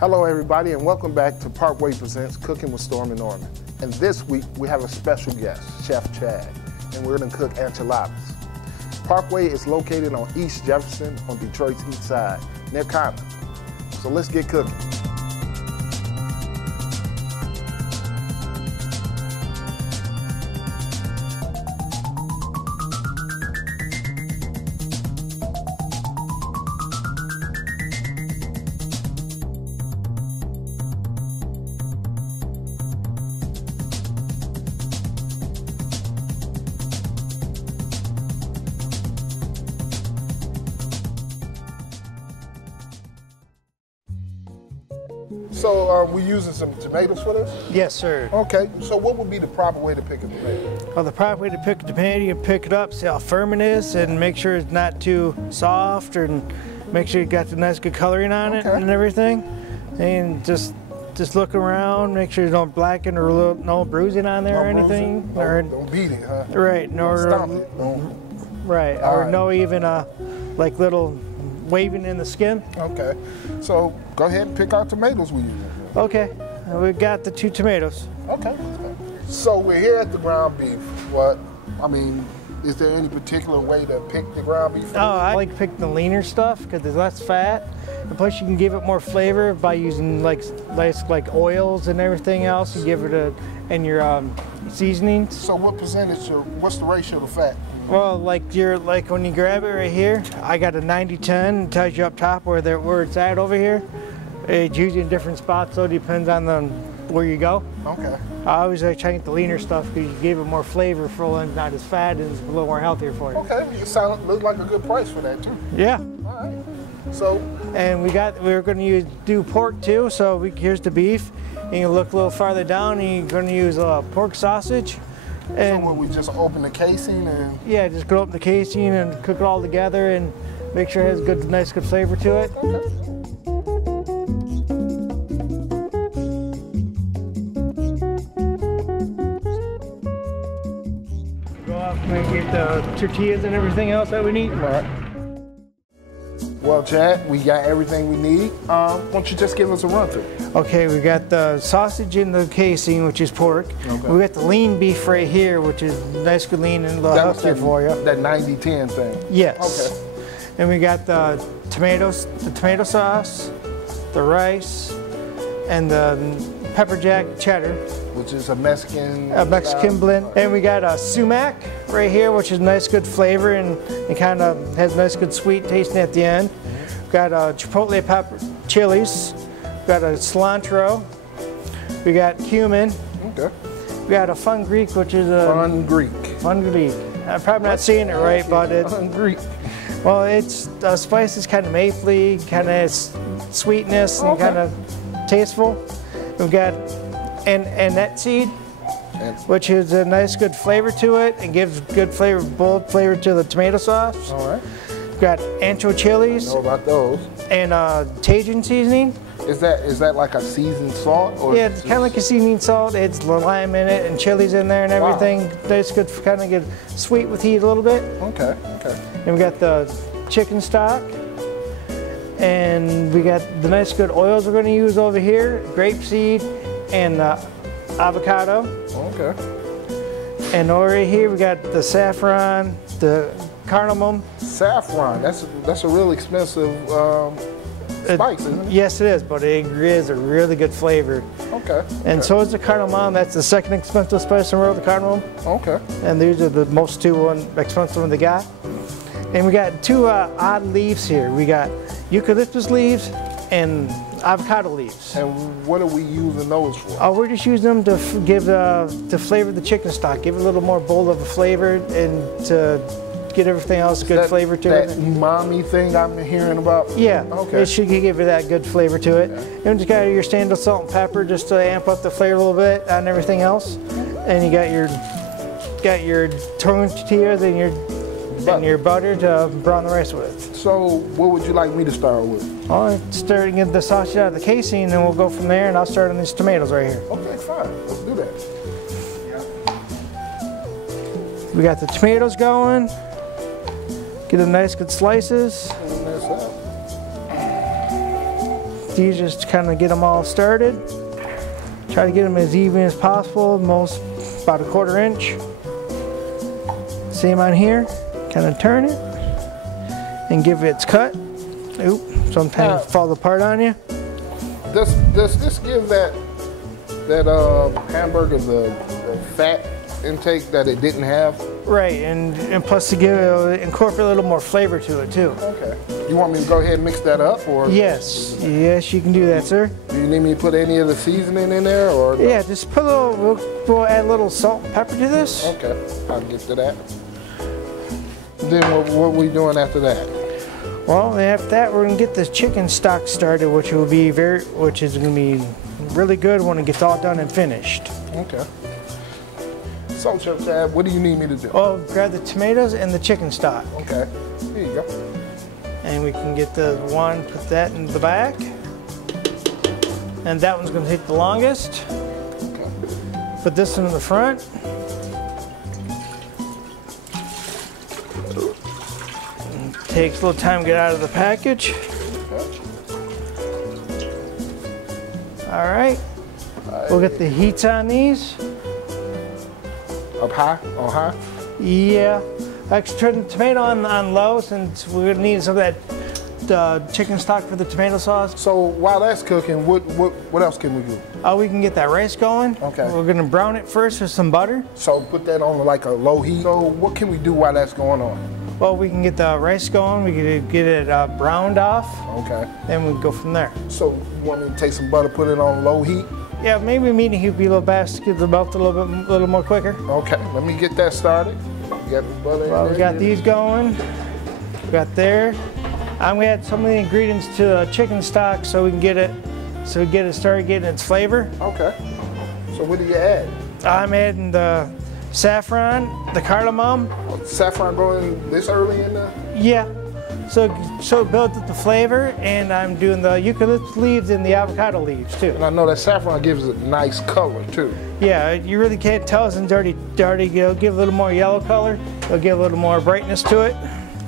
Hello everybody and welcome back to Parkway Presents Cooking with Stormin Norman. And this week we have a special guest, Chef Chad, and we're going to cook enchiladas. Parkway is located on East Jefferson on Detroit's east side, near Common. So let's get cooking. So we're using some tomatoes for this? Yes, sir. Okay, so what would be the proper way to pick a tomato? Well, the proper way to pick a tomato, you pick it up, see how firm it is, and make sure it's not too soft, and make sure you got the nice good coloring on it and everything. And just look around, make sure you don't blacken or no bruising on there or anything. Don't beat it, huh? Right. Stomp it. Right. No even like little waving in the skin. Okay, so go ahead and pick our tomatoes we use. Okay, we got the 2 tomatoes. Okay, so we're here at the ground beef. Is there any particular way to pick the ground beef? Oh, I like picking the leaner stuff because there's less fat. And plus you can give it more flavor by using like oils and everything else. You give it and your seasonings. So what percentage what's the ratio to fat? Well, like when you grab it right here, I got a 90-10. It tells you up top where it's at over here. It's usually in different spots, so it depends on where you go. Okay. I always like trying to get the leaner stuff because you give it more flavorful and not as fat and it's a little more healthier for you. Okay, you look like a good price for that too. Yeah. All right. So. And we're going to do pork too. So here's the beef. And you look a little farther down, and you're going to use pork sausage. And so we just open the casing and? Yeah, just go open the casing and cook it all together and make sure it has nice good flavor to it. Okay. Go off and get the tortillas and everything else that we need. All right. Well, Chad, we got everything we need. Why don't you just give us a run through? Okay, we got the sausage in the casing, which is pork. Okay. We got the lean beef right here, which is nice, good lean and a little healthier for you. That 90-10 thing. Yes. Okay. And we got the tomatoes, the tomato sauce, the rice, and the pepper jack cheddar, which is a Mexican blend. And we got a sumac right here, which is nice, good flavor and it kind of has nice, good sweet tasting at the end. Got chipotle pepper chilies. Got a cilantro. We got cumin. Okay. We got a fun Greek, which is a fun Greek. I'm probably not saying it right, but it's fun Greek. Well, it's the spice is kind of mapley, kind of sweetness, and kind of tasteful. We've got annette seed, which is a nice, good flavor to it and gives good flavor, bold flavor to the tomato sauce. All right. We've got ancho chilies. I know about those. And Cajun seasoning. Is that like a seasoned salt? Or yeah, it's kind of like a seasoning salt. It's lime in it and chilies in there and everything. Wow. That's good for kind of get sweet with heat a little bit. Okay, okay. And we got the chicken stock. And we got the nice good oils we're going to use over here, grapeseed and avocado. Okay. And over here we got the saffron, the cardamom. Saffron, that's a real expensive spice, isn't it? Yes, it is, but it is a really good flavor. Okay. And so is the cardamom. That's the second expensive spice in the world, the cardamom. Okay. And these are the most expensive one they got. And we got 2 odd leaves here. We got eucalyptus leaves and avocado leaves. And what are we using those for? Oh, we're just using them to give to flavor the chicken stock, give it a little more bold of a flavor, and to get everything else good flavor to it. That umami thing I'm hearing about? Yeah. Okay. It should give it that good flavor to it. Okay. And just got your standard salt and pepper just to amp up the flavor a little bit on everything else. And you got your tortillas and your butter to brown the rice with. So what would you like me to start with? I'll start to get the sausage out of the casing and then we'll go from there, and I'll start on these tomatoes right here. Okay, fine. Let's do that. We got the tomatoes going. Get them nice good slices. these just kind of get them all started. Try to get them as even as possible, most about a 1/4 inch. Same on here, kind of turn it and give it its cut. Oop, sometimes it falls apart on you. Does this give that hamburger the fat intake that it didn't have? Right, and plus to give it, incorporate a little more flavor to it too. Okay. You want me to go ahead and mix that up, or? Yes, yes, you can do that, sir. Do you need me to put any of the seasoning in there, or? No? Yeah, just put a little. We'll add a little salt and pepper to this. Okay, I'll get to that. Then what are we doing after that? Well, after that, we're gonna get this chicken stock started, which is gonna be really good when it gets all done and finished. Okay. So, Chef Chad, what do you need me to do? Oh, grab the tomatoes and the chicken stock. Okay. Here you go. And we can get the one, put that in the back. And that one's gonna take the longest. Okay. Put this one in the front. Takes a little time to get out of the package. All right. We'll get the heats on these. Up high? On high? Yeah. Actually, turn the tomato on low since we're gonna need some of that chicken stock for the tomato sauce. So while that's cooking, what else can we do? We can get that rice going. Okay. We're gonna brown it first with some butter. So put that on like a low heat. So what can we do while that's going on? Well, we can get the rice going. We can get it browned off. Okay. Then we go from there. So you want me to take some butter, put it on low heat? Yeah, maybe medium heat would be a little fast, get the melt a little more quicker. Okay, let me get that started. You got the butter in Well, there? we got these going. We got there. I'm gonna add some of the ingredients to the chicken stock so we can get it, started getting its flavor. Okay. So what do you add? I'm adding the saffron, the cardamom. Saffron going this early in the? Yeah. So it builds up the flavor, and I'm doing the eucalyptus leaves and the avocado leaves too. And I know that saffron gives it a nice color too. Yeah, you really can't tell it's dirty. It'll give a little more yellow color. It'll give a little more brightness to it.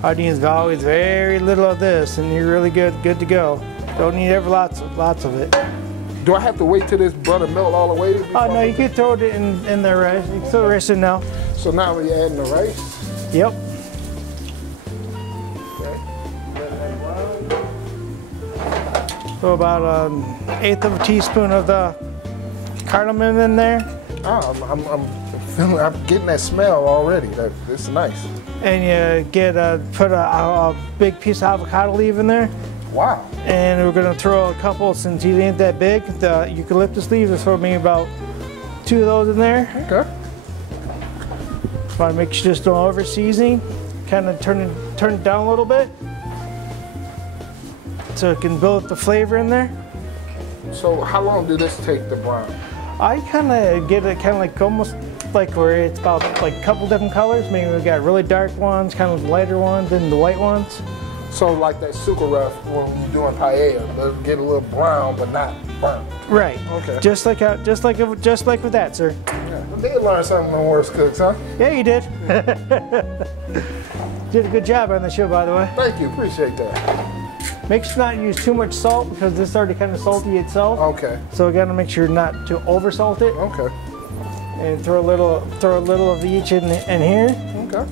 I need always very little of this, and you're really good to go. Don't need ever lots of it. Do I have to wait till this butter melt all the way? Oh no, you can throw it in the rice. You can throw the rice in now. So now we're adding the rice. Yep. So about 1/8 of a teaspoon of the cardamom in there. Oh, I'm getting that smell already. It's nice. And you put a big piece of avocado leaf in there. Wow. And we're gonna throw a couple, since these ain't that big, the eucalyptus leaves. Let's throw maybe about 2 of those in there. Okay. Want to make sure you just don't over seasoning. Kind of turn it down a little bit, so it can build up the flavor in there. So how long did this take to brown? I kind of get it kind of like almost like where it's about like a couple different colors. Maybe we got really dark ones, kind of lighter ones, and the white ones. So like that sucre rough when you're doing paella, they'll get a little brown but not burnt. Right. Okay. Just like with that, sir. Yeah. I did learn something from worst cooks, huh? Yeah, you did. Did a good job on the show, by the way. Thank you, appreciate that. Make sure not to use too much salt because this is already kind of salty itself. Okay. So we got to make sure not to over salt it. Okay. And throw a little of each in here. Okay.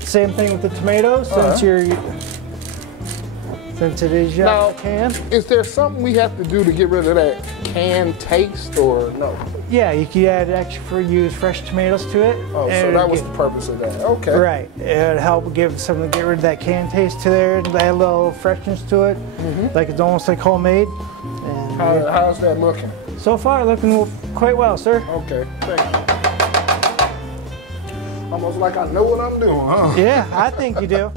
Same thing with the tomatoes, since it is yellow can. Is there something we have to do to get rid of that canned taste, or no? Yeah, you can add use fresh tomatoes to it. Oh, so that was the purpose of that. Okay. Right. It'll help get rid of that canned taste to there, and add a little freshness to it. Like it's almost like homemade. And how's that looking? So far, looking quite well, sir. Okay, thank you. Almost like I know what I'm doing, huh? Yeah, I think you do.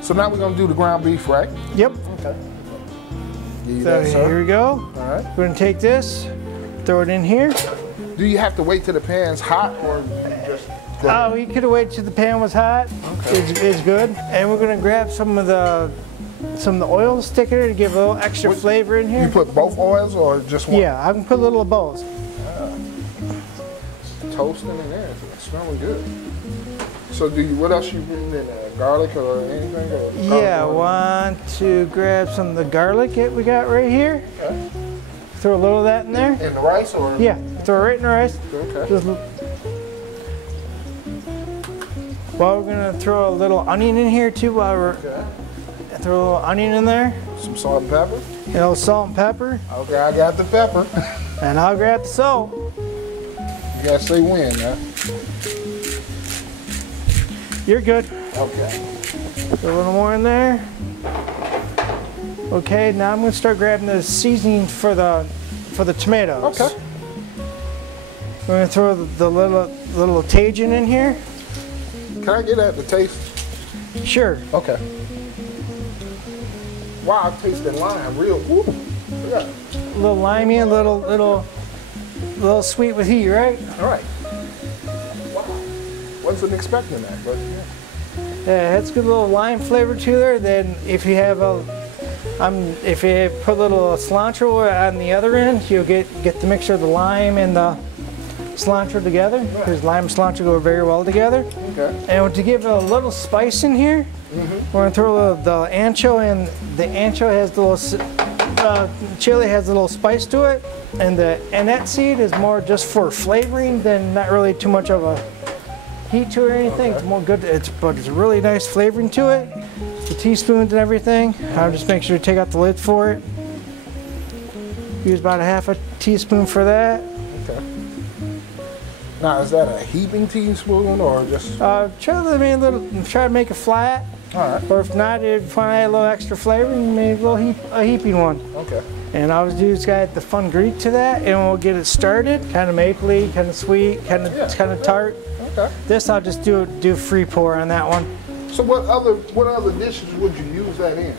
So now we're gonna do the ground beef, right? Yep. Okay. Give you So that, sir. here we go. All right. We're gonna take this, throw it in here. Do you have to wait till the pan's hot, or you just go? Oh, you could have waited till the pan was hot. Okay. It's good. And we're gonna grab some of the oil stick in here to give a little extra flavor in here. You put both oils or just one? Yeah, I can put a little of both. Toasting in there, it's smelling good. So So what else you putting in there? Garlic or anything? Or yeah, I want to grab some of the garlic that we got right here. Okay. Throw a little of that in there. In the rice or? Yeah, throw it right in the rice. Okay. Well, we're gonna throw a little onion in here too. While we're throw a little onion in there. Some salt and pepper. You know, salt and pepper. Okay, I got the pepper. And I'll grab the salt. You gotta say when, huh? You're good. Okay. Put a little more in there. Okay, now I'm gonna start grabbing the seasoning for the tomatoes. Okay. We're gonna throw the little Tajin in here. Can I get at the taste? Sure. Okay. Wow, I taste the lime real. Woo. Yeah. A little limey, a little sweet with heat, right? All right. Wow. Wasn't expecting that, but yeah. Yeah, it's a good little lime flavor to there. Then if you have if you put a little cilantro on the other end, you'll get the mixture of the lime and the cilantro together, because lime and cilantro go very well together. Okay. And to give it a little spice in here, we're gonna throw the ancho, and the ancho has the little chili has a little spice to it, and that seed is more just for flavoring than not really too much of a heat to it or anything. Okay. It's more good. But it's a really nice flavoring to it. The teaspoons and everything. I'll just make sure to take out the lid for it. Use about a half a teaspoon for that. Okay. Now, is that a heaping teaspoon or just? Try to make it flat. All right. Or if not, if you want to add a little extra flavor, maybe a heaping one. Okay. And I always do add the fungric to that, and we'll get it started. Kind of mapley, kind of sweet, kind of tart. Okay. This I'll just do free pour on that one. So what other dishes would you use that in?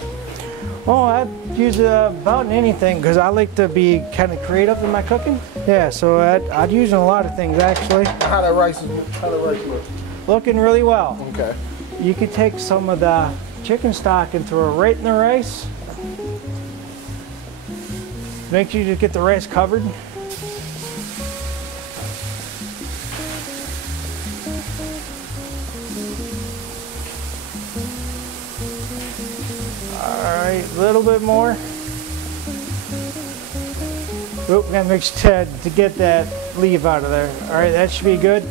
Oh, I'd use about anything, because I like to be kind of creative in my cooking. Yeah, so I'd use in a lot of things actually. How the rice look? Looking really well. Okay. You could take some of the chicken stock and throw it right in the rice. Make sure you get the rice covered. Alright, a little bit more. Oop, gotta make sure to get that leaf out of there. Alright, that should be good.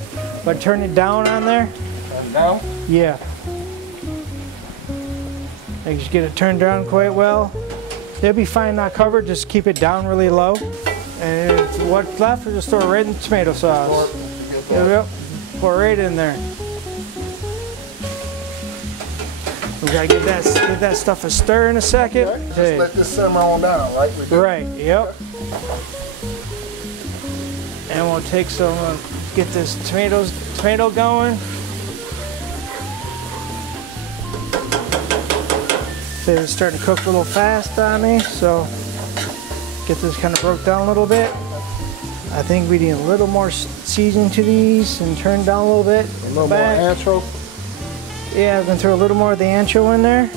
But turn it down on there. Turn it down? Yeah. Make sure you get it turned down quite well. It'll be fine not covered, just keep it down really low. And what's left is just throw it right in the tomato sauce. Yep. Pour it right in there. We gotta get that stuff a stir in a second. Okay. Just let this simmer on down, right? Right, yep. And we'll take some, get this tomato going. It's starting to cook a little fast on me, so get this kind of broke down a little bit. I think we need a little more seasoning to these and turn down a little bit. A little more ancho? Yeah, I'm gonna throw a little more of the ancho in there.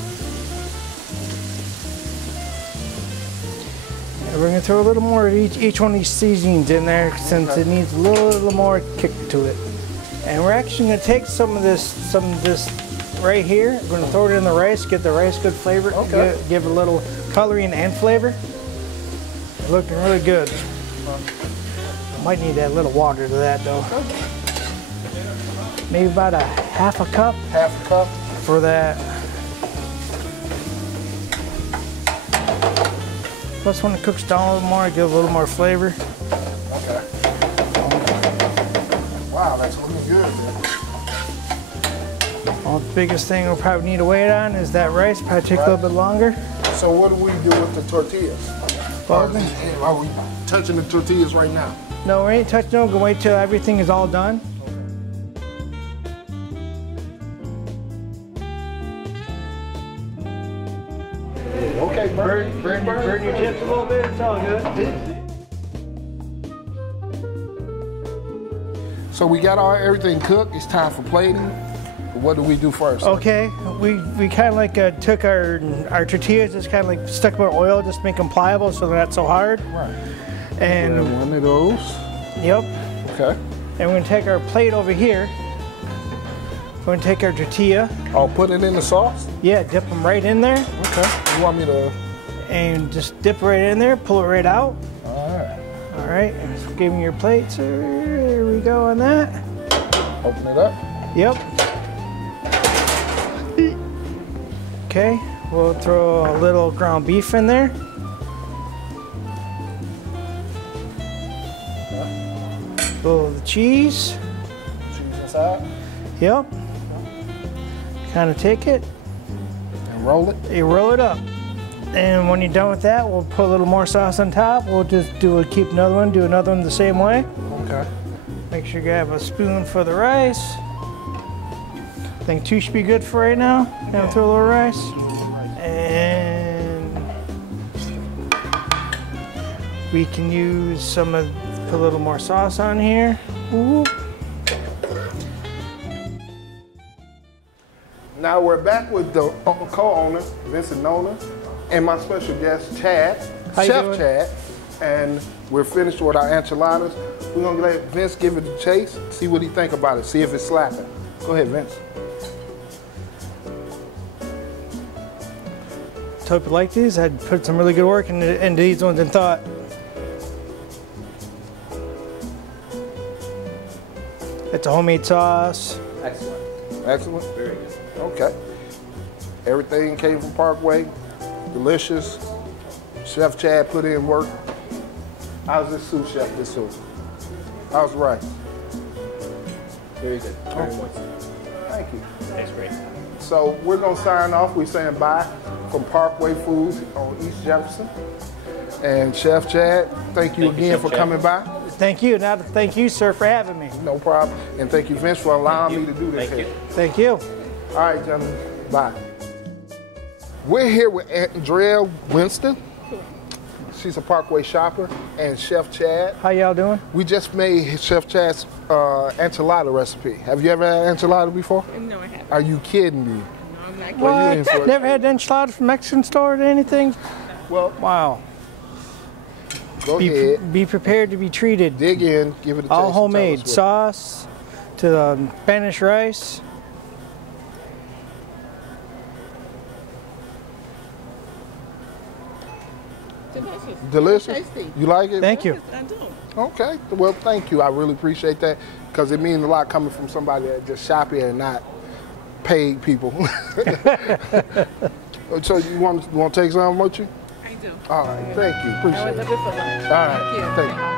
And we're gonna throw a little more of each one of these seasonings in there, since it needs a little more kick to it. And we're actually gonna take some of this right here. We're gonna throw it in the rice, get the rice good flavor, give it a little coloring and flavor. Looking really good. Might need that little water to that though. Maybe about a half a cup. Half a cup? For that. Plus when it cooks down a little more, give a little more flavor. Okay. Wow, that's looking good, man. Well, the biggest thing we'll probably need to wait on is that rice. Probably take a little bit longer. So what do we do with the tortillas? Are we touching the tortillas right now? No, we ain't touching them. We're gonna wait till everything is all done. Okay, burn your chips a little bit. It's all good. So we got everything cooked. It's time for plating. What do we do first? Okay, we kind of like took our tortillas, just kind of like stuck them in oil, just to make them pliable so they're not so hard. Right. And one of those. Yep. Okay. And we're gonna take our plate over here, We're gonna take our tortilla. I'll put it in the sauce? Yeah, dip them right in there. Okay. You want me to? And just dip right in there, pull it right out. All right. All right, and give me your plate, sir. Here we go on that. Open it up. Yep. Okay, we'll throw a little ground beef in there. A little of the cheese. Cheese inside. Yep. Kind of take it. And roll it. You roll it up. And when you're done with that, we'll put a little more sauce on top. We'll just keep another one, do another one the same way. Okay. Make sure you have a spoon for the rice. I think 2 should be good for right now. Gonna throw a little rice. And we can use put a little more sauce on here. Ooh. Now we're back with the co-owner, Vince and Nona, and my special guest, Chad, Chef Chad. And we're finished with our enchiladas. We're gonna let Vince give it a taste, see what he think about it, see if it's slapping. Go ahead, Vince. So hope you like these. I'd put some really good work into these ones and thought. It's a homemade sauce. Excellent. Excellent. Very good. Okay. Everything came from Parkway. Delicious. Chef Chad put in work. How's this soup, Chef? This soup. How's the rice? Very good. Very moist. Thank you. That's great. So we're gonna sign off. We're saying bye from Parkway Foods on East Jefferson. And Chef Chad, thank you again for coming by. Thank you. Now, thank you, sir, for having me. No problem. And thank you, Vince, for allowing me to do this. Thank you. Thank you. All right, gentlemen. Bye. We're here with Andrea Winston. She's a Parkway shopper, and Chef Chad. How y'all doing? We just made Chef Chad's enchilada recipe. Have you ever had enchilada before? No, I haven't. Are you kidding me? No, I'm not. Well, you in for it. Never had enchiladas from Mexican store or anything? Well, Wow. go ahead. Be prepared to be treated. Dig in. Give it a taste. All and tell homemade. us what- Sauce to the Spanish rice. Delicious. Delicious. Tasty. You like it? Thank you. I do. Okay. Well, thank you. I really appreciate that because it means a lot coming from somebody that just shop here and not paid people. So you want to take some with you? I do. All right. Thank you. I Appreciate would it. love it for lunch. All right. Thank you. Thank you.